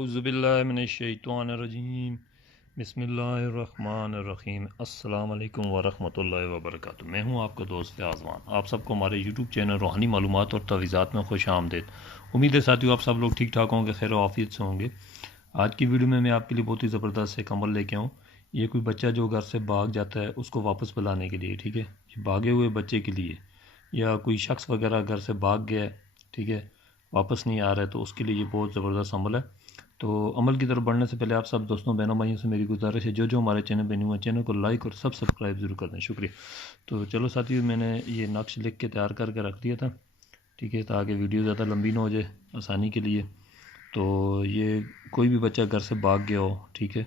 औज़ुबिल्लाहिमिनश्शैतानिर्रजीम बिस्मिल्लाहिर्रहमानिर्रहीम अस्सलाम वालेकुम वरहमतुल्लाहि वबरकातुहू। मैं हूं आपका दोस्त फयाज़वान। आप सबको हमारे यूट्यूब चैनल रूहानी मालूमात और तवीज़ात में खुश आमदीद। उम्मीद है साथियों आप सब लोग ठीक ठाक होंगे, खैर आफियत से होंगे। आज की वीडियो में मैं आपके लिए बहुत ही ज़बरदस्त एक अमल लेके आऊँ। ये कोई बच्चा जो घर से भाग जाता है उसको वापस बुलाने के लिए, ठीक है, ये भागे हुए बच्चे के लिए, या कोई शख्स वगैरह घर से भाग गया है, ठीक है, वापस नहीं आ रहा है, तो उसके लिए ये बहुत ज़बरदस्त अमल है। तो अमल की तरफ बढ़ने से पहले आप सब दोस्तों बहनों भाइयों से मेरी गुजारिश है, जो हमारे चैनल पर न्यू है चैनल को लाइक और सब्सक्राइब ज़रूर कर दें, शुक्रिया। तो चलो साथियों, मैंने ये नक्श लिख के तैयार करके रख दिया था, ठीक है, ताकि वीडियो ज़्यादा लंबी ना हो जाए, आसानी के लिए। तो ये कोई भी बच्चा घर से भाग गया हो, ठीक है,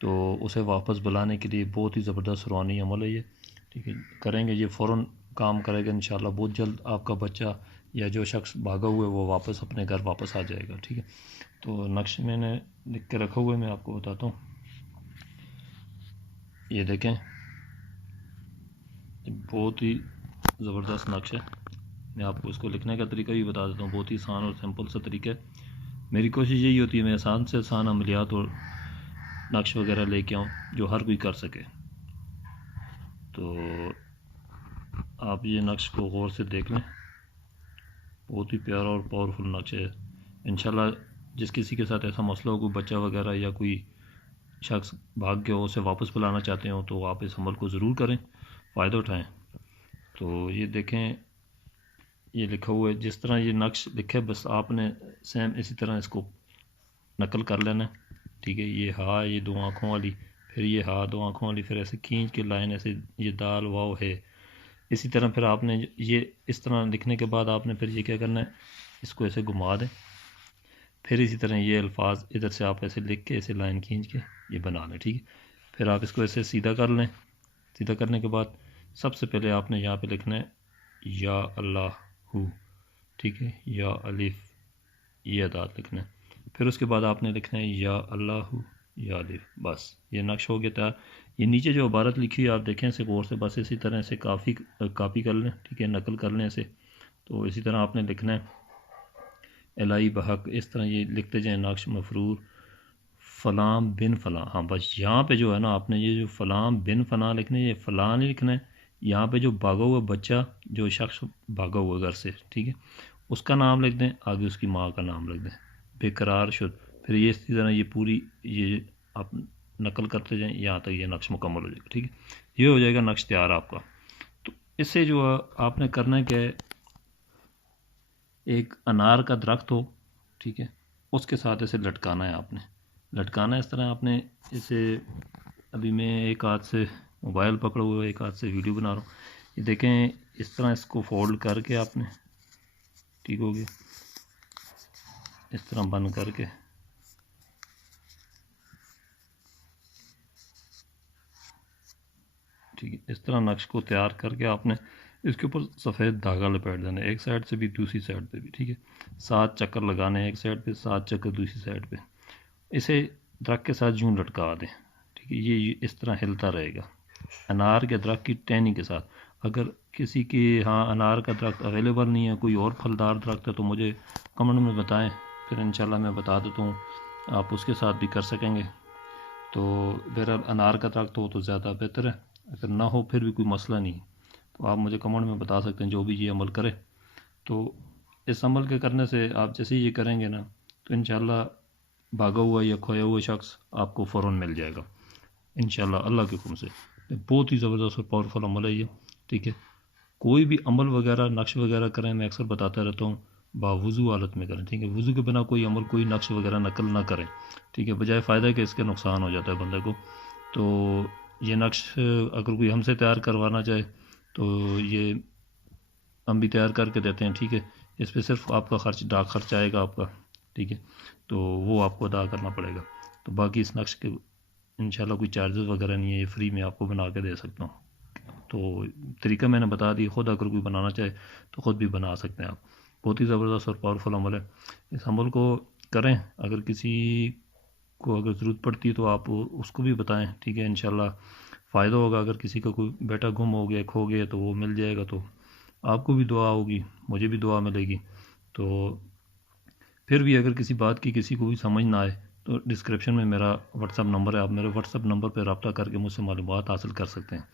तो उसे वापस बुलाने के लिए बहुत ही ज़बरदस्त रूहानी अमल है ये, ठीक है, करेंगे ये फ़ौरन काम करेगा इंशाल्लाह। बहुत जल्द आपका बच्चा या जो शख्स भागा हुआ है वो वापस अपने घर वापस आ जाएगा, ठीक है। तो नक्श मैंने लिख के रखा हुआ है, मैं आपको बताता हूँ। ये देखें, बहुत ही ज़बरदस्त नक्श है। मैं आपको इसको लिखने का तरीका भी बता देता हूँ, बहुत ही आसान और सिंपल सा तरीका है। मेरी कोशिश यही होती है मैं आसान से आसान अमलियात और नक्श वगैरह लेके आऊँ जो हर कोई कर सके। तो आप ये नक्श को गौर से देख लें, बहुत ही प्यारा और पावरफुल नक्श है। इंशाल्लाह जिस किसी के साथ ऐसा मसला हो, कोई बच्चा वगैरह या कोई शख्स भाग गया हो, उसे वापस बुलाना चाहते हो, तो आप इस अमल को ज़रूर करें, फ़ायदा उठाएं। तो ये देखें, ये लिखा हुआ है, जिस तरह ये नक्श लिखा है बस आपने सेम इसी तरह इसको नकल कर लेना है, ठीक है। ये हा, ये दो आँखों वाली, फिर ये हा दो आँखों वाली, फिर ऐसे खींच के लाइन, ऐसे ये दाल वाव है, इसी तरह फिर आपने ये इस तरह लिखने के बाद आपने फिर ये क्या करना है, इसको ऐसे घुमा दें, फिर इसी तरह ये अल्फाज इधर से आप ऐसे लिख के ऐसे लाइन खींच के ये बना लें, ठीक है। फिर आप इसको ऐसे सीधा कर लें। सीधा करने के बाद सबसे पहले आपने यहाँ पे लिखना है या अल्लाहू, ठीक है, या अलिफ, ये अदात लिखना है। फिर उसके बाद आपने लिखना है या अल्लाहू या अलिफ, बस ये नक्श हो गया तैयार। ये नीचे जो इबारत लिखी हुई है आप देखें इसे गौर से, बस इसी तरह से काफ़ी कर लें, ठीक है, नकल कर लें इसे। तो इसी तरह आपने लिखना है एलाई बहक, इस तरह ये लिखते जाएँ, नक्श मफरूर फ़लाँ बिन फ़लाँ। हाँ बस यहाँ पे जो है ना, आपने ये जो फ़लाँ बिन फ़लाँ लिखना है, ये फ़लाँ नहीं लिखना है। यहाँ पे जो भागा हुआ बच्चा, जो शख्स भागा हुआ घर से, ठीक है, उसका नाम लिख दें, आगे उसकी माँ का नाम लिख दें, बेकरार शुद। फिर ये इसी तरह ये पूरी ये आप नकल करते जाएँ यहाँ तक ये नक्श मुकम्मल हो जाएगा, ठीक है। ये हो जाएगा नक्श तैयार आपका। तो इससे जो आपने करना है क्या है, एक अनार का दरख्त हो, ठीक है, उसके साथ इसे लटकाना है। आपने लटकाना है इस तरह, आपने इसे, अभी मैं एक हाथ से मोबाइल पकड़ा हुआ है, एक हाथ से वीडियो बना रहा हूँ, ये देखें, इस तरह इसको फोल्ड करके आपने, ठीक हो गया, इस तरह बंद करके, ठीक है, इस तरह नक्श को तैयार करके आपने इसके ऊपर सफ़ेद धागा लपेट देना है, एक साइड से भी दूसरी साइड पे भी, ठीक है। 7 चक्कर लगाने हैं एक साइड पे, 7 चक्कर दूसरी साइड पे। इसे दरख्त के साथ यूँ लटका दें, ठीक है, ये इस तरह हिलता रहेगा अनार के दरख्त की टहनी के साथ। अगर किसी के यहाँ अनार का दरख्त अवेलेबल नहीं है, कोई और फलदार दरख्त है, तो मुझे कमेंट में बताएं, फिर इंशाल्लाह मैं बता देता हूँ, आप उसके साथ भी कर सकेंगे। तो बहरहाल अनार का दरख्त हो तो ज़्यादा बेहतर है, अगर ना हो फिर भी कोई मसला नहीं, तो आप मुझे कमेंट में बता सकते हैं, जो भी ये अमल करे। तो इस अमल के करने से आप जैसे ये करेंगे ना, तो इंशाल्लाह भागा हुआ या खोया हुआ शख्स आपको फ़ौरन मिल जाएगा इंशाल्लाह, अल्लाह के हुक्म से। बहुत ही ज़बरदस्त और पावरफुल अमल है ये, ठीक है। कोई भी अमल वगैरह नक्श वगैरह करें, मैं अक्सर बताता रहता हूँ, बावुज़ू हालत में करें, ठीक है, वज़ू के बिना कोई अमल, कोई नक्श वगैरह नकल ना करें, ठीक है, बजाय फ़ायदा के इसके नुकसान हो जाता है बंदे को। तो ये नक्श अगर कोई हमसे तैयार करवाना चाहे तो ये हम भी तैयार करके देते हैं, ठीक है। इस पर सिर्फ आपका खर्च, डाक खर्च आएगा आपका, ठीक है, तो वो आपको अदा करना पड़ेगा। तो बाकी इस नक्श के इंशाल्लाह कोई चार्जेस वगैरह नहीं है, ये फ्री में आपको बना के दे सकता हूँ। तो तरीका मैंने बता दिया, ख़ुद अगर कोई बनाना चाहे तो ख़ुद भी बना सकते हैं आप। बहुत ही ज़बरदस्त और पावरफुल अमल है, इस अमल को करें। अगर किसी को अगर ज़रूरत पड़ती है तो आप उसको भी बताएं, ठीक है, इंशाल्लाह फ़ायदा होगा। अगर किसी का कोई बेटा गुम हो गया, खो गया, तो वो मिल जाएगा, तो आपको भी दुआ होगी, मुझे भी दुआ मिलेगी। तो फिर भी अगर किसी बात की किसी को भी समझ ना आए तो डिस्क्रिप्शन में मेरा व्हाट्सअप नंबर है, आप मेरे व्हाट्सअप नंबर पर रब्ता करके मुझसे मालूमात हासिल कर सकते हैं।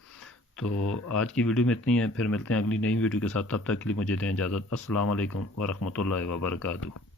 तो आज की वीडियो में इतनी है, फिर मिलते हैं अगली नई वीडियो के साथ। तब तक के लिए मुझे दें इजाज़त। अस्सलाम वालेकुम व रहमतुल्लाहि व बरकातुहू।